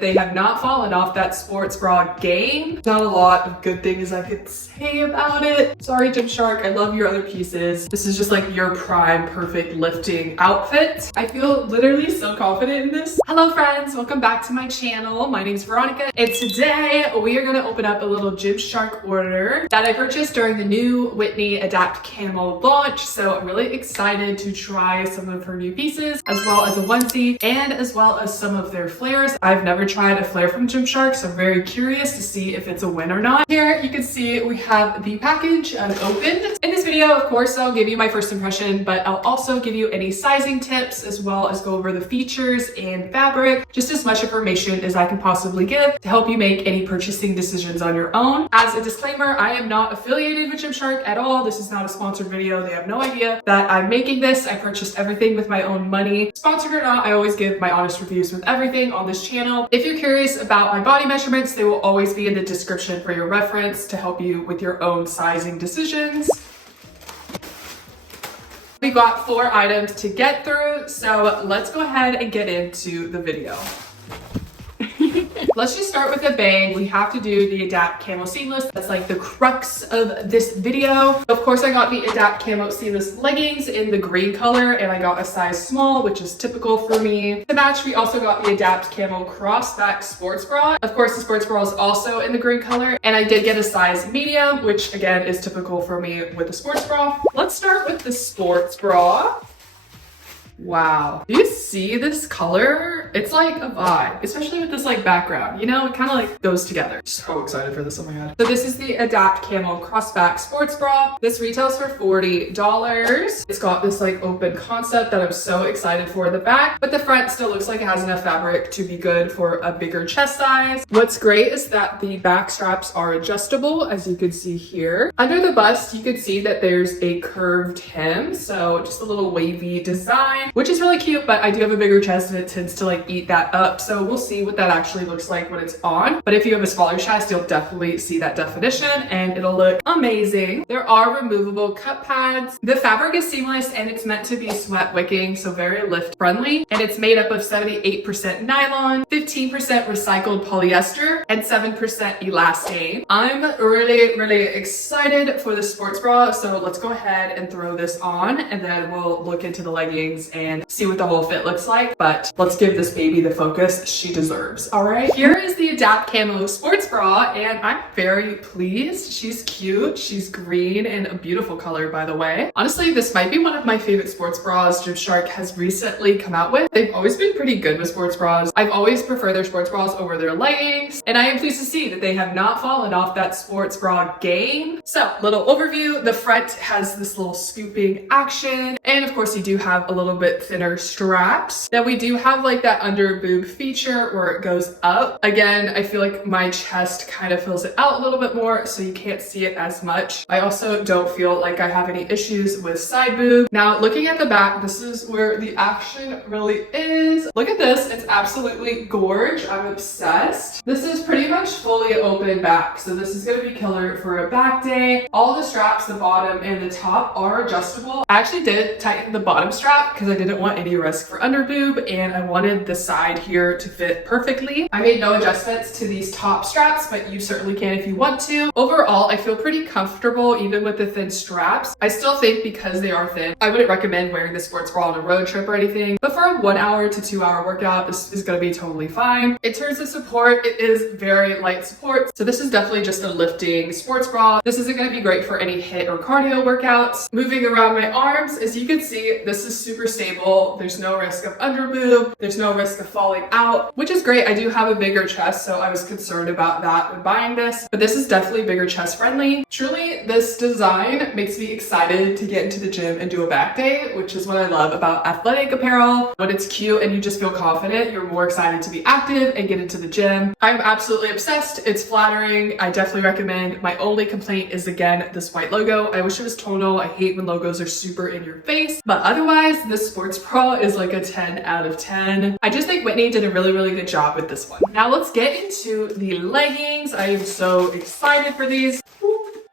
They have not fallen off that sports bra game. Not a lot of good things I could say about it. Sorry, Gymshark, I love your other pieces. This is just like your prime perfect lifting outfit. I feel literally so confident in this. Hello friends, welcome back to my channel. My name's Veronika, and today we are gonna open up a little Gymshark order that I purchased during the new Whitney Adapt Camo launch. So I'm really excited to try some of her new pieces, as well as a onesie, and as well as some of their flares. I've never tried a flare from Gymshark, so I'm very curious to see if it's a win or not. Here you can see we have the package unopened. In this video, of course, I'll give you my first impression, but I'll also give you any sizing tips, as well as go over the features and fabric, just as much information as I can possibly give to help you make any purchasing decisions on your own. As a disclaimer, I am not affiliated with Gymshark at all. This is not a sponsored video. They have no idea that I'm making this. I purchased everything with my own money. Sponsored or not, I always give my honest reviews with everything on this channel. If you're curious about my body measurements, they will always be in the description for your reference to help you with your own sizing decisions. We got 4 items to get through, so let's go ahead and get into the video. Let's just start with a bang. We have to do the Adapt Camo Seamless. That's like the crux of this video. Of course, I got the Adapt Camo Seamless leggings in the green color, and I got a size small, which is typical for me. To match, we also got the Adapt Camo Crossback Sports Bra. Of course, the sports bra is also in the green color, and I did get a size medium, which again is typical for me with the sports bra. Let's start with the sports bra. Wow. Do you see this color? It's like a vibe, especially with this like background, you know, it kind of like goes together. So excited for this, oh my god. So this is the Adapt Camo Crossback Sports Bra. This retails for $40. It's got this like open concept that I'm so excited for in the back, but the front still looks like it has enough fabric to be good for a bigger chest size. What's great is that the back straps are adjustable, as you can see here. Under the bust, you can see that there's a curved hem, so just a little wavy design, which is really cute, but I do have a bigger chest and it tends to like eat that up. So we'll see what that actually looks like when it's on. But if you have a smaller chest, you'll definitely see that definition and it'll look amazing. There are removable cup pads. The fabric is seamless and it's meant to be sweat wicking, so very lift friendly. And it's made up of 78% nylon, 15% recycled polyester, and 7% elastane. I'm really excited for the sports bra. So let's go ahead and throw this on, and then we'll look into the leggings and see what the whole fit looks like. But let's give this baby the focus she deserves. All right, here is the Adapt Camo Sports Bra, and I'm very pleased. She's cute, she's green, and a beautiful color, by the way. Honestly, this might be one of my favorite sports bras Gymshark has recently come out with. They've always been pretty good with sports bras. I've always preferred their sports bras over their leggings, and I am pleased to see that they have not fallen off that sports bra game. So, little overview. The front has this little scooping action, and of course you do have a little bit thinner straps. Now we do have like that under boob feature where it goes up. Again, I feel like my chest kind of fills it out a little bit more, so you can't see it as much. I also don't feel like I have any issues with side boob. Now looking at the back, this is where the action really is. Look at this, it's absolutely gorge. I'm obsessed. This is pretty much fully open back, so this is gonna be killer for a back day. All the straps, the bottom and the top, are adjustable. I actually did tighten the bottom strap because I didn't want any risk for under boob, and I wanted the side here to fit perfectly. I made no adjustments to these top straps, but you certainly can if you want to. Overall, I feel pretty comfortable even with the thin straps. I still think because they are thin, I wouldn't recommend wearing the sports bra on a road trip or anything, but for a 1 hour to 2 hour workout, this is gonna be totally fine. In terms of support, it is very light support, so this is definitely just a lifting sports bra. This isn't gonna be great for any HIIT or cardio workouts. Moving around my arms, as you can see, this is super stable. There's no risk of under boob. There's no risk of falling out, which is great. I do have a bigger chest, so I was concerned about that when buying this, but this is definitely bigger chest friendly. Truly, this design makes me excited to get into the gym and do a back day, which is what I love about athletic apparel. When it's cute and you just feel confident, you're more excited to be active and get into the gym. I'm absolutely obsessed. It's flattering. I definitely recommend. My only complaint is, again, this white logo. I wish it was tonal. I hate when logos are super in your face, but otherwise, this sports bra is like a 10 out of 10. I just think Whitney did a really good job with this one. Now let's get into the leggings. I am so excited for these.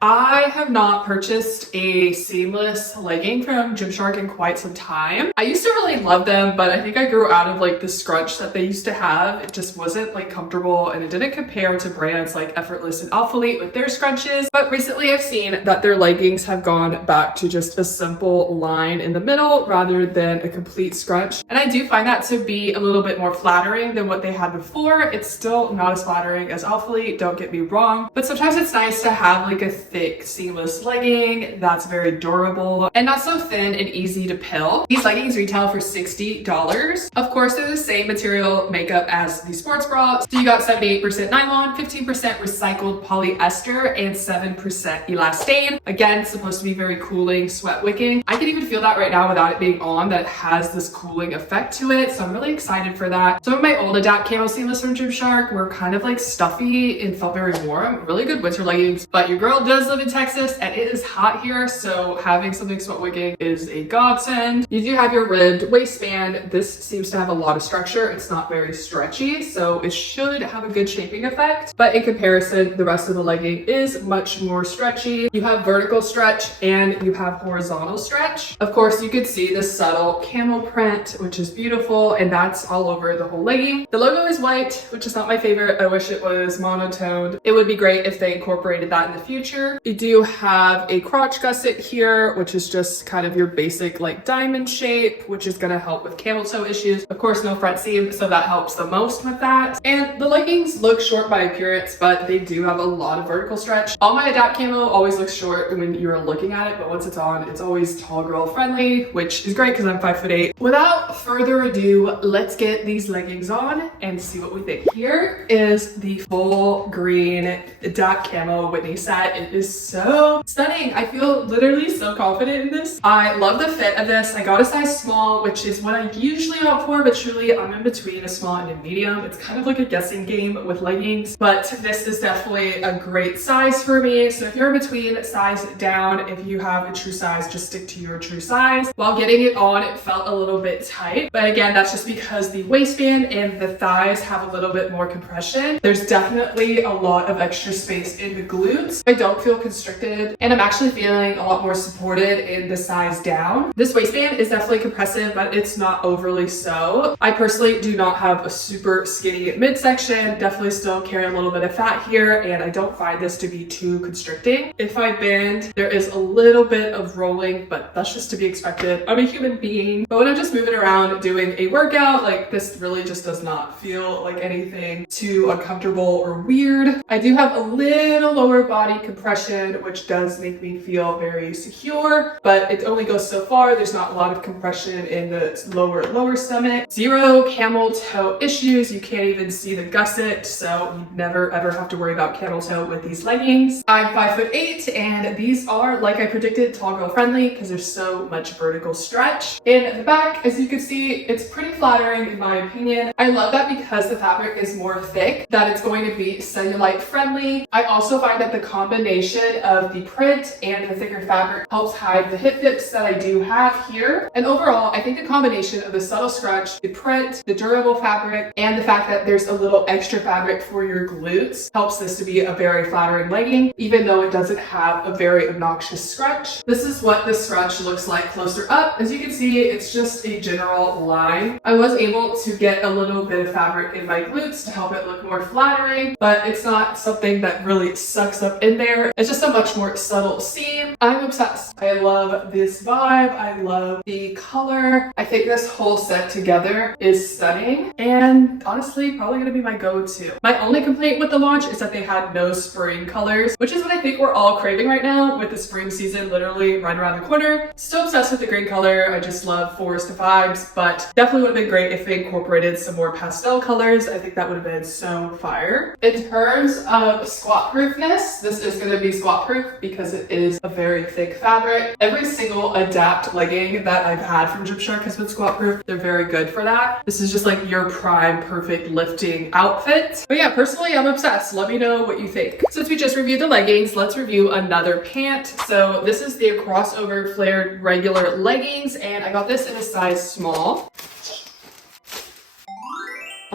I have not purchased a seamless legging from Gymshark in quite some time. I used to really love them, but I think I grew out of like the scrunch that they used to have. It just wasn't like comfortable and it didn't compare to brands like Effortless and Alphalete with their scrunches. But recently I've seen that their leggings have gone back to just a simple line in the middle rather than a complete scrunch. And I do find that to be a little bit more flattering than what they had before. It's still not as flattering as Alphalete, don't get me wrong, but sometimes it's nice to have like a thick seamless legging that's very durable and not so thin and easy to pill. These leggings retail for $60. Of course, they're the same material makeup as the sports bra. So you got 78% nylon, 15% recycled polyester, and 7% elastane. Again, it's supposed to be very cooling, sweat wicking. I can even feel that right now without it being on, that it has this cooling effect to it. So I'm really excited for that. Some of my old Adapt Camo seamless from Gymshark were kind of like stuffy and felt very warm. Really good winter leggings, but your girl does live in Texas and it is hot here. So having something sweat wicking is a godsend. You do have your ribbed waistband. This seems to have a lot of structure. It's not very stretchy, so it should have a good shaping effect. But in comparison, the rest of the legging is much more stretchy. You have vertical stretch and you have horizontal stretch. Of course, you could see the subtle camel print, which is beautiful, and that's all over the whole legging. The logo is white, which is not my favorite. I wish it was monotoned. It would be great if they incorporated that in the future. You do have a crotch gusset here, which is just kind of your basic like diamond shape, which is going to help with camel toe issues. Of course, no front seam, so that helps the most with that. And the leggings look short by appearance, but they do have a lot of vertical stretch. All my Adapt Camo always looks short when you're looking at it, but once it's on, it's always tall girl friendly, which is great because I'm 5'8". Without further ado, let's get these leggings on and see what we think. Here is the full green Adapt Camo Whitney set. It is so stunning. I feel literally so confident in this. I love the fit of this. I got a size small, which is what I usually opt for, but truly I'm in between a small and a medium. It's kind of like a guessing game with leggings, but this is definitely a great size for me. So if you're in between, size down. If you have a true size, just stick to your true size. While getting it on, it felt a little bit tight, but again, that's just because the waistband and the thighs have a little bit more compression. There's definitely a lot of extra space in the glutes. I don't feel constricted, and I'm actually feeling a lot more supported in the size down. This waistband is definitely compressive, but it's not overly so. I personally do not have a super skinny midsection, definitely still carry a little bit of fat here, and I don't find this to be too constricting. If I bend, there is a little bit of rolling, but that's just to be expected. I'm a human being. But when I'm just moving around doing a workout, like this really just does not feel like anything too uncomfortable or weird. I do have a little lower body compression, which does make me feel very secure, but it only goes so far. There's not a lot of compression in the lower stomach. Zero camel toe issues. You can't even see the gusset, so you never ever have to worry about camel toe with these leggings. I'm 5'8", and these are, like I predicted, tall girl friendly because there's so much vertical stretch. In the back, as you can see, it's pretty flattering in my opinion. I love that because the fabric is more thick, that it's going to be cellulite friendly. I also find that the combination of the print and the thicker fabric helps hide the hip dips that I do have here. And overall, I think the combination of the subtle scrunch, the print, the durable fabric, and the fact that there's a little extra fabric for your glutes helps this to be a very flattering legging, even though it doesn't have a very obnoxious scrunch. This is what the scrunch looks like closer up. As you can see, it's just a general line. I was able to get a little bit of fabric in my glutes to help it look more flattering, but it's not something that really sucks up in there. It's just a much more subtle seam. I'm obsessed. I love this vibe. I love the color. I think this whole set together is stunning and honestly probably gonna be my go-to. My only complaint with the launch is that they had no spring colors, which is what I think we're all craving right now with the spring season literally right around the corner. Still obsessed with the green color. I just love forest vibes, but definitely would have been great if they incorporated some more pastel colors. I think that would have been so fire. In terms of squat proofness, this is going to be squat proof because it is a very thick fabric. Every single Adapt legging that I've had from Gymshark has been squat proof. They're very good for that. This is just like your prime perfect lifting outfit. But yeah, personally, I'm obsessed. Let me know what you think. Since we just reviewed the leggings, let's review another pant. So this is the crossover flared regular leggings, and I got this in a size small.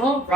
All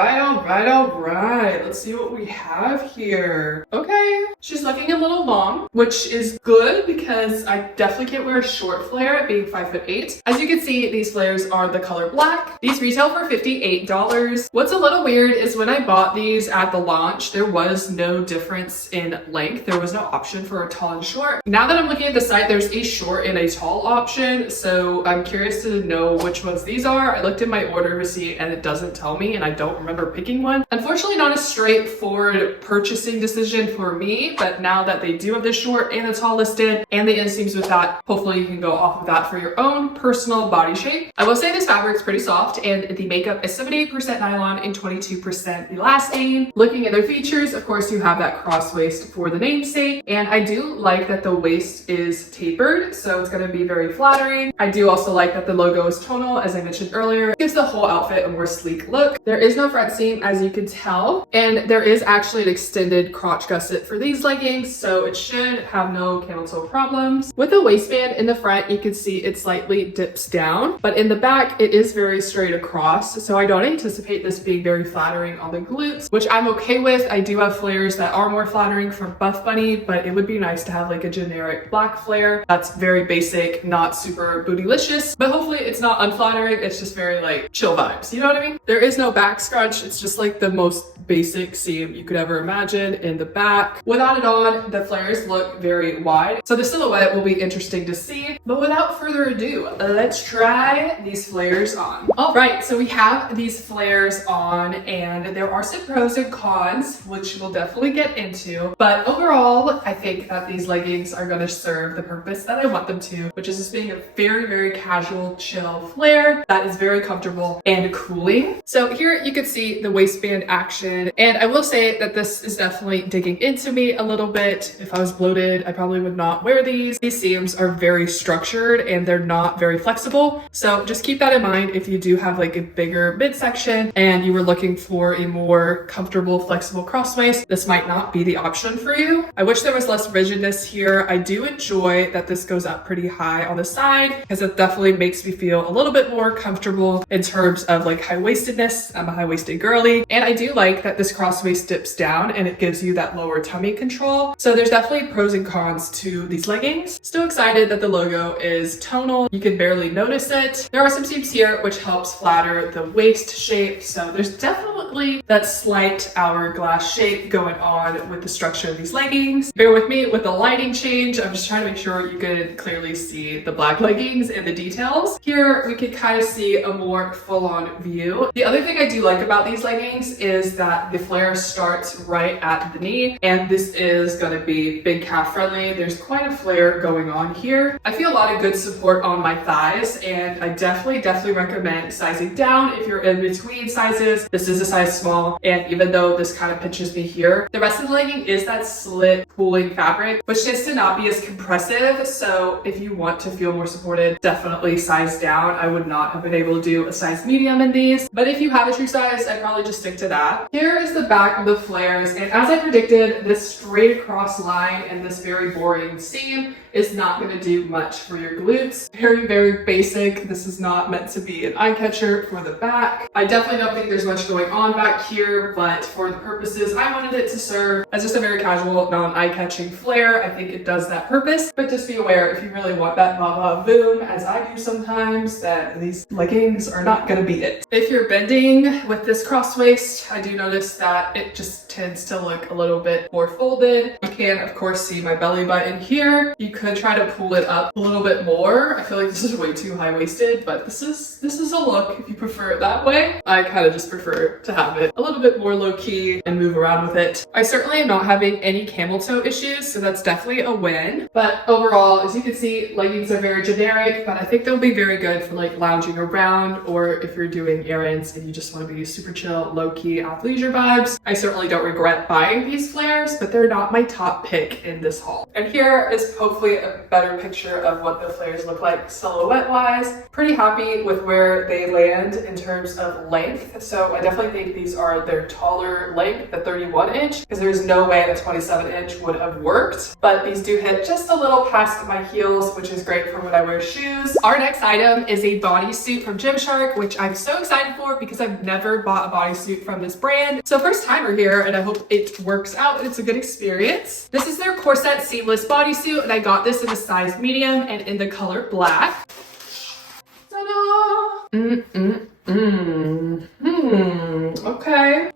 right. Let's see what we have here. Okay, she's looking a little long, which is good because I definitely can't wear a short flare at being 5'8". As you can see, these flares are the color black. These retail for $58. What's a little weird is when I bought these at the launch, there was no difference in length. There was no option for a tall and short. Now that I'm looking at the site, there's a short and a tall option. So I'm curious to know which ones these are. I looked at my order receipt and it doesn't tell me, and I don't remember picking one. Unfortunately, not a straightforward purchasing decision for me, but now that they do have the short and the tall listed and the inseams with that, hopefully you can go off of that for your own personal body shape. I will say this fabric's pretty soft and the makeup is 78% nylon and 22% elastane. Looking at their features, of course, you have that cross waist for the namesake, and I do like that the waist is tapered, so it's going to be very flattering. I do also like that the logo is tonal, as I mentioned earlier. It gives the whole outfit a more sleek look. There is no front seam, as you can tell, and there is actually an extended crotch gusset for these leggings, so it should have no camel toe problems. With the waistband in the front, you can see it slightly dips down, but in the back, it is very straight across, so I don't anticipate this being very flattering on the glutes, which I'm okay with. I do have flares that are more flattering from Buff Bunny, but it would be nice to have like a generic black flare that's very basic, not super bootylicious, but hopefully it's not unflattering. It's just very like chill vibes, you know what I mean? There is no back scrunch. It's just like the most basic seam you could ever imagine in the back. Without it on, the flares look very wide, so the silhouette will be interesting to see. But without further ado, let's try these flares on. All right, so we have these flares on, and there are some pros and cons, which we'll definitely get into. But overall, I think that these leggings are going to serve the purpose that I want them to, which is just being a very, very casual, chill flare that is very comfortable and cooling. So here you can see the waistband action, and I will say that this is definitely digging into me a little bit. If I was bloated, I probably would not wear these. These seams are very structured and they're not very flexible. So just keep that in mind if you do have like a bigger midsection and you were looking for a more comfortable, flexible cross waist, this might not be the option for you. I wish there was less rigidness here. I do enjoy that this goes up pretty high on the side because it definitely makes me feel a little bit more comfortable in terms of like high-waistedness. I'm a high-waisted girly, and I do like that this cross waist dips down and it gives you that lower tummy control. So there's definitely pros and cons to these leggings. Still excited that the logo is tonal. You can barely notice it. There are some seams here which helps flatter the waist shape, so there's definitely that slight hourglass shape going on with the structure of these leggings. Bear with me with the lighting change. I'm just trying to make sure you can clearly see the black leggings and the details. Here we can kind of see a more full-on view. The other thing I do like about these leggings is that the flare starts right at the knee, and this is going to be big calf friendly. There's quite a flare going on here. I feel a lot of good support on my thighs, and I definitely recommend sizing down if you're in between sizes. This is a size small, and even though this kind of pinches me here, the rest of the legging is that slit pooling fabric, which tends to not be as compressive. So if you want to feel more supported, definitely size down. I would not have been able to do a size medium in these, but if you have a true size, I'd probably just stick to that. Here is the back of the flares, and as I predicted, this straight across line and this very boring seam is not going to do much for your glutes. Very basic. This is not meant to be an eye catcher for the back. I definitely don't think there's much going on back here, but for the purposes I wanted it to serve as just a very casual, non-eye catching flare, I think it does that purpose. But just be aware, if you really want that baba boom, as I do sometimes, that these leggings are not going to be it. If you're bending with this cross waist, I do notice that it just tends to look a little bit more folded. You can, of course, see my belly button here. You could try to pull it up a little bit more. I feel like this is way too high-waisted, but this is a look if you prefer it that way. I kind of just prefer to have it a little bit more low-key and move around with it. I certainly am not having any camel toe issues, so that's definitely a win. But overall, as you can see, leggings are very generic, but I think they'll be very good for like lounging around, or if you're doing errands and you just want to be super chill, low-key athleisure vibes. I certainly don't regret buying these flares, but they're not my top pick in this haul. And here is hopefully hopefully a better picture of what the flares look like silhouette wise. Pretty happy with where they land in terms of length. So I definitely think these are their taller length, the 31 inch, because there's no way the 27 inch would have worked. But these do hit just a little past my heels, which is great for when I wear shoes. Our next item is a bodysuit from Gymshark, which I'm so excited for because I've never bought a bodysuit from this brand. So first timer here, and I hope it works out and it's a good experience. This is their Corset seamless bodysuit, and I got this in a size medium and in the color black. Ta-da!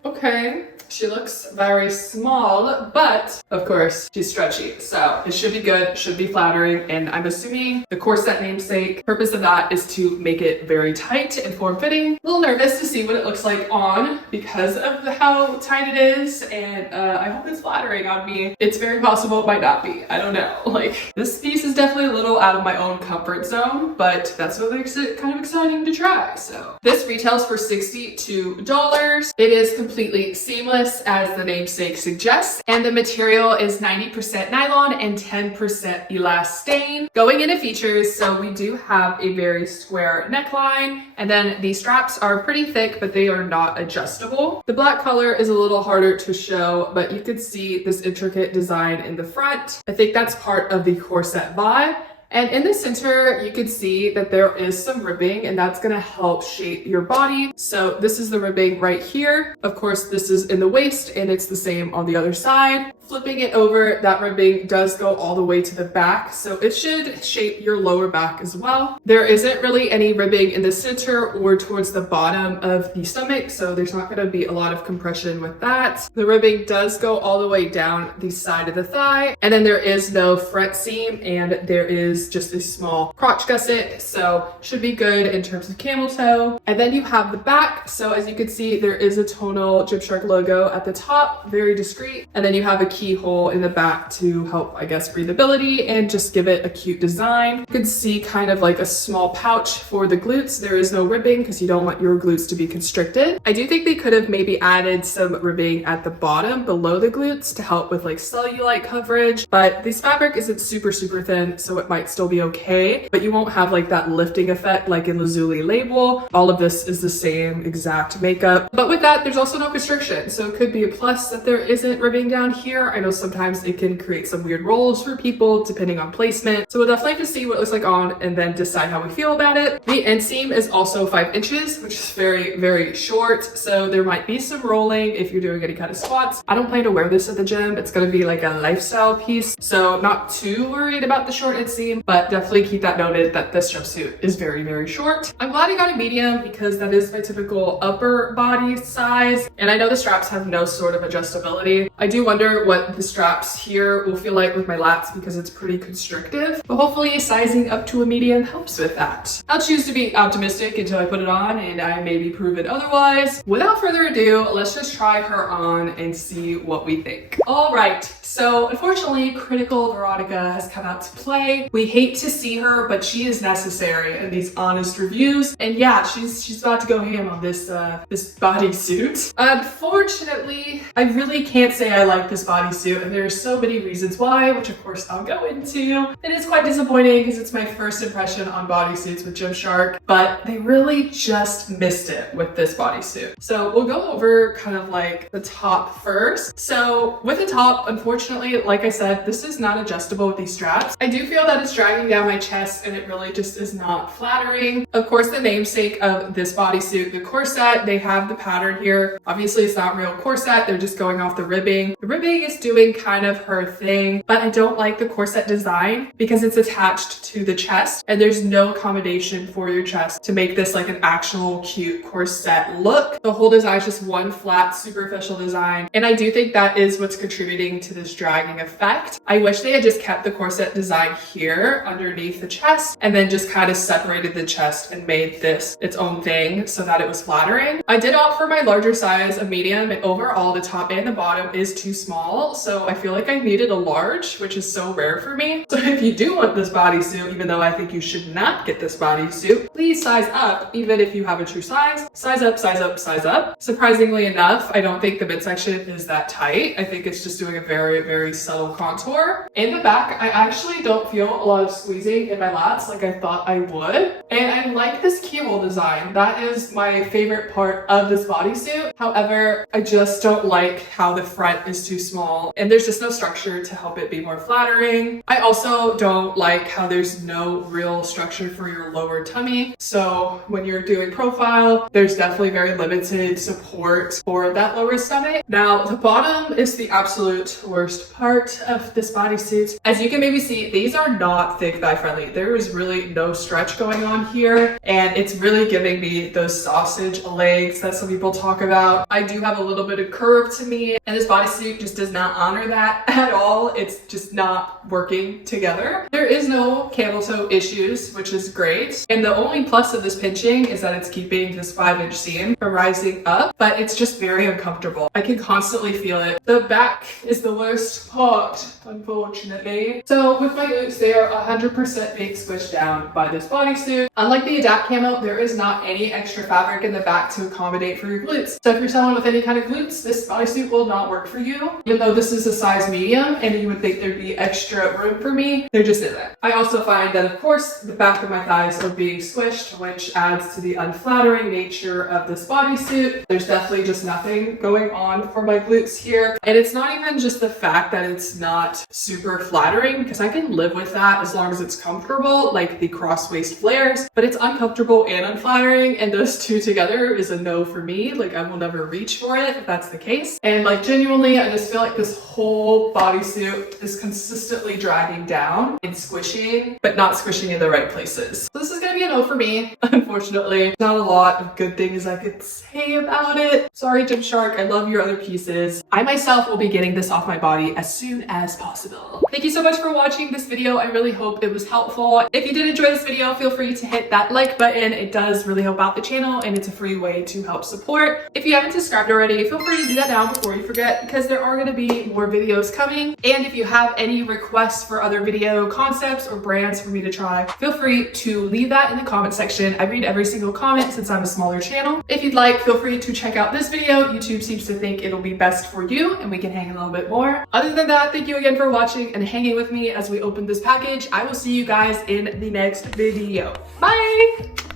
Okay. She looks very small, but of course she's stretchy, so it should be good, should be flattering, and I'm assuming the corset namesake purpose of that is to make it very tight and form-fitting. A little nervous to see what it looks like on because of how tight it is, and I hope it's flattering on me. It's very possible it might not be. I don't know. Like, this piece is definitely a little out of my own comfort zone, but that's what makes it kind of exciting to try. So this retails for $62. It is completely seamless, as the namesake suggests, and the material is 90% nylon and 10% elastane. Going into features, so we do have a very square neckline, and then the straps are pretty thick, but they are not adjustable. The black color is a little harder to show, but you could see this intricate design in the front. I think that's part of the corset vibe. And in the center, you can see that there is some ribbing, and that's gonna help shape your body. So this is the ribbing right here. Of course, this is in the waist, and it's the same on the other side. Flipping it over, that ribbing does go all the way to the back, so it should shape your lower back as well. There isn't really any ribbing in the center or towards the bottom of the stomach, so there's not gonna be a lot of compression with that. The ribbing does go all the way down the side of the thigh, and then there is no front seam, and there is just a small crotch gusset, so should be good in terms of camel toe. And then you have the back, so as you can see, there is a tonal Gymshark logo at the top, very discreet, and then you have a keyhole in the back to help, I guess, breathability and just give it a cute design. You can see kind of like a small pouch for the glutes. There is no ribbing because you don't want your glutes to be constricted. I do think they could have maybe added some ribbing at the bottom below the glutes to help with like cellulite coverage, but this fabric isn't super thin, so it might still be okay, but you won't have like that lifting effect like in Lazuli label. All of this is the same exact makeup, but with that, there's also no constriction, so it could be a plus that there isn't ribbing down here. I know sometimes it can create some weird rolls for people depending on placement, so we'll definitely have to see what it looks like on and then decide how we feel about it. The inseam is also 5 inches, which is very short, so there might be some rolling if you're doing any kind of squats. I don't plan to wear this at the gym. It's going to be like a lifestyle piece, so not too worried about the short inseam, but definitely keep that noted that this jumpsuit is very short. I'm glad I got a medium because that is my typical upper body size, and I know the straps have no sort of adjustability. I do wonder what the straps here will feel like with my lats because it's pretty constrictive, but hopefully sizing up to a medium helps with that. I'll choose to be optimistic until I put it on and I maybe prove it otherwise. Without further ado, let's just try her on and see what we think. All right, so unfortunately, critical Veronika has come out to play. We hate to see her, but she is necessary in these honest reviews, and yeah, she's about to go ham on this this bodysuit. Unfortunately, I really can't say I like this bodysuit, and there are so many reasons why, which of course I'll go into. It is quite disappointing because it's my first impression on bodysuits with Gymshark, but they really just missed it with this bodysuit. So we'll go over kind of like the top first. So with the top, unfortunately, like I said, this is not adjustable with these straps. I do feel that it's dragging down my chest and it really just is not flattering. Of course, the namesake of this bodysuit, the corset, they have the pattern here. Obviously, it's not real corset. They're just going off the ribbing. The ribbing is doing kind of her thing, but I don't like the corset design because it's attached to the chest and there's no accommodation for your chest to make this like an actual cute corset look. The whole design is just one flat superficial design, and I do think that is what's contributing to this dragging effect. I wish they had just kept the corset design here underneath the chest and then just kind of separated the chest and made this its own thing so that it was flattering. I did opt for my larger size, a medium, and overall the top and the bottom is too small, so I feel like I needed a large, which is so rare for me. So if you do want this bodysuit, even though I think you should not get this bodysuit, please size up. Even if you have a true size, size up, size up, size up. Surprisingly enough, I don't think the midsection is that tight. I think it's just doing a very very, very subtle contour. In the back, I actually don't feel a lot of squeezing in my lats like I thought I would. And I like this keyhole design. That is my favorite part of this bodysuit. However, I just don't like how the front is too small and there's just no structure to help it be more flattering. I also don't like how there's no real structure for your lower tummy. So when you're doing profile, there's definitely very limited support for that lower stomach. Now, the bottom is the absolute worst part of this bodysuit. As you can maybe see, these are not thick thigh friendly. There is really no stretch going on here, and it's really giving me those sausage legs that some people talk about. I do have a little bit of curve to me, and this bodysuit just does not honor that at all. It's just not working together. There is no camel toe issues, which is great. And the only plus of this pinching is that it's keeping this 5-inch seam from rising up, but it's just very uncomfortable. I can constantly feel it. The back is the worst part, unfortunately. So with my glutes, they are 100% being squished down by this bodysuit. Unlike the Adapt Camo, there is not any extra fabric in the back to accommodate for your glutes. So if you're someone with any kind of glutes, this bodysuit will not work for you. Even though this is a size medium and you would think there'd be extra room for me, there just isn't. I also find that, of course, the back of my thighs are being squished, which adds to the unflattering nature of this bodysuit. There's definitely just nothing going on for my glutes here. And it's not even just the fact that it's not super flattering, because I can live with that as long as it's comfortable, like the cross waist flares, but it's uncomfortable and unflattering, and those two together is a no for me. Like, I will never reach for it if that's the case. And like, genuinely, I just feel like this whole bodysuit is consistently dragging down and squishing, but not squishing in the right places. So this is gonna be a no for me, unfortunately. Not a lot of good things I could say about it. Sorry, Gymshark, I love your other pieces. I myself will be getting this off my body as soon as possible. Thank you so much for watching this video. I really hope it was helpful. If you did enjoy this video, feel free to hit that like button. It does really help out the channel, and it's a free way to help support. If you haven't subscribed already, feel free to do that now before you forget, because there are going to be more videos coming. And if you have any requests for other video concepts or brands for me to try, feel free to leave that in the comment section. I read every single comment since I'm a smaller channel. If you'd like, feel free to check out this video. YouTube seems to think it'll be best for you and we can hang a little bit more. Other than that, thank you again for watching and hanging with me as we open this package. I will see you guys in the next video. Bye!